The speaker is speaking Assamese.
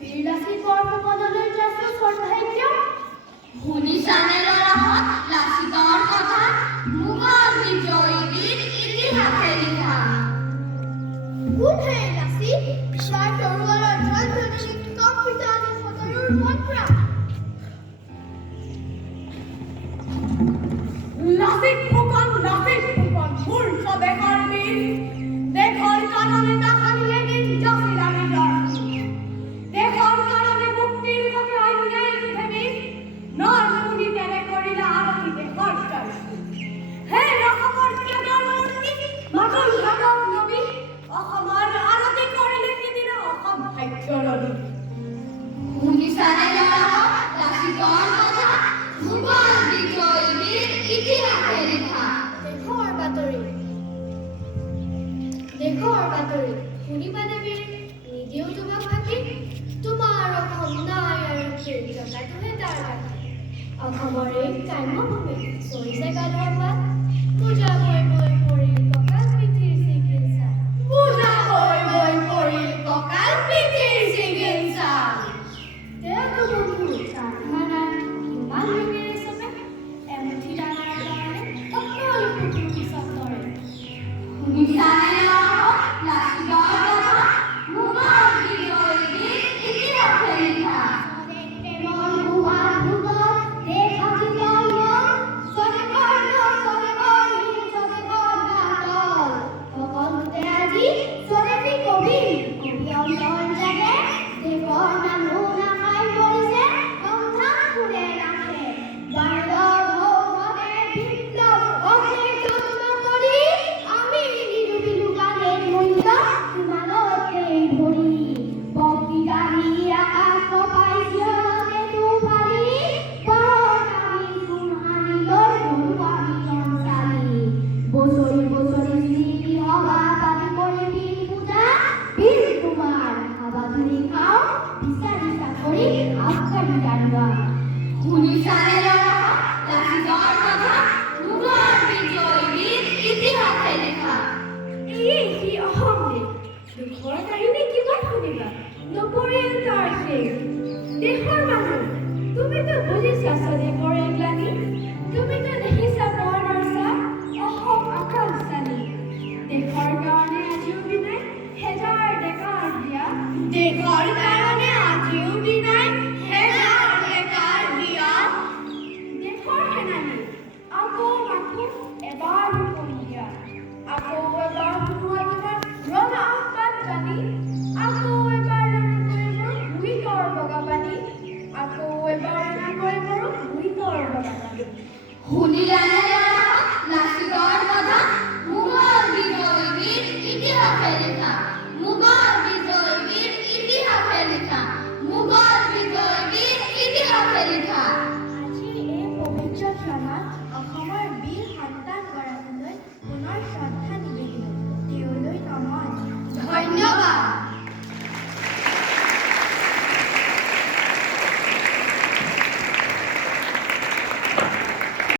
বীৰ লাচিত বৰফুকনলৈ যাচোন শ্ৰদ্ধাৰ্ঘ্য। শুনিছানে ল'ৰাহঁত লাচিতৰ কথা? মোগল বিজয়ী বীৰ ইতিহাসে লিখা। কোন হে লাচিত? তাৰ তৰোৱালৰ জ্বলজ্বলি শিক্ষক পিতা শতয়ুৰ মন্ত্ৰা। লাচিত ফুকন মোৰ স্বদেশৰ বীৰ। দেশৰ কাৰণে তাহানিয়ে দিন যাচিলা নিজৰ। দেশৰ কাৰণে মুক্তিৰ পথে অন্যায় বিধেমি নৰমুনি তেনে কৰিলা আৰতি দেশৰ কাৰণে। হে অসমৰ ত্যাগৰ মূৰ্তি মাতল ঘাটক নবী, অসমৰ আৰতি কৰিলে সিদিনা অসম ভাগ্যৰ নদী। শুনিছানে ল'ৰাহঁত লাচিতৰ কথা? মোগল বিজয়ী বীৰ ইতিহাসে লিখা। দেশৰ বাতৰি শুনিবানে বীৰ? নিদিও তোমাক ভাগি, তোমাৰ অসম নাই আৰু সেই জগাটোহে তাৰ বাকী। অসমৰ এই গ্ৰাম্যভূমি চৰিছে গাধৰ পাত, পূজা বৈ বৈ পৰিল কঁকাল পিঠিৰ চিকিৎসা। পূজা বৈ বৈ পৰিল কঁকাল পিঠিৰ চিকিৎসা। তেওঁতো বন্ধু প্ৰাৰ্থনা নাই, ইমান লোকেৰে চবে এমুঠি দানাৰ কাৰণে সকলো কুকুৰ পিছত ধৰে। শুনিছানে ল'ৰাহঁত লাচিতৰ কথা? মোগল বিজয়ী বীৰ ইতিহাসে লিখা। প্ৰেমৰ গুহাৰ ভূগত দেশ আজিকাল মন, স্বদেশৰ লোক স্বদেশৰ হীন স্বদেশৰ ঘাটল। সকলোতে আজি স্বদেশী কবি অন্তৰ জাগে, দেশৰ মানুহ নাখাই মৰিছে সংঘাত কোনে ৰাখে। বাহিৰৰ ভৌভাৱে বিপ্লৱ অশেষ যত্ন কৰি আমি নিৰুবিলো গানেৰ মূল্য ইমানতেই ধৰি। বক্তৃতাৰী আকাশ কপাই চিঞৰতে দুফালি, পৰত আমি সোণ আনিলৈ ধৰুৱাবি অঞ্চালি। বছৰি বছৰি স্মৃতি সভা পাতি কৰি বীৰ পূজা, বীৰ কুমাৰ হাবাথুৰি খাওঁ বিচাৰি চাকৰি আগশাৰী দাৰোগা। শুনিছানে ল'ৰাহঁত লাচিতৰ কথা? মোগল বিজয়ী বীৰ ইতিহাসে লিখা। এই সি অসম দেশ, দুখৰ কাহিনী কিমান শুনিবা, নপৰিল তাৰ শেষ। দেশৰ মানুহ তুমিতো বুজিছা স্বদেশৰ এই গ্লানি, তুমিতো দেখিছা বৰ্ণৰ চাপ, অসম আকাশ জানি। দেশৰ কাৰণে আজিও বিনাই হেজাৰ ডেকাৰ দিয়া, দেশৰ কাৰণে আজিও বিনাই হেজাৰ ডেকাৰ দিয়া। দেশৰ সেনানী আকৌ মাথো এবাৰ ৰূপম দিয়া, আকৌ এবাৰ সোণোৱাল ৰঙা আহ্বান জানি, আকৌ এবাৰ ৰঙা কৰিব বুইকৰ বগা পানী, আকৌ এবাৰ ৰঙা কৰিব বুইকৰ বগা পানী। শুনিলানে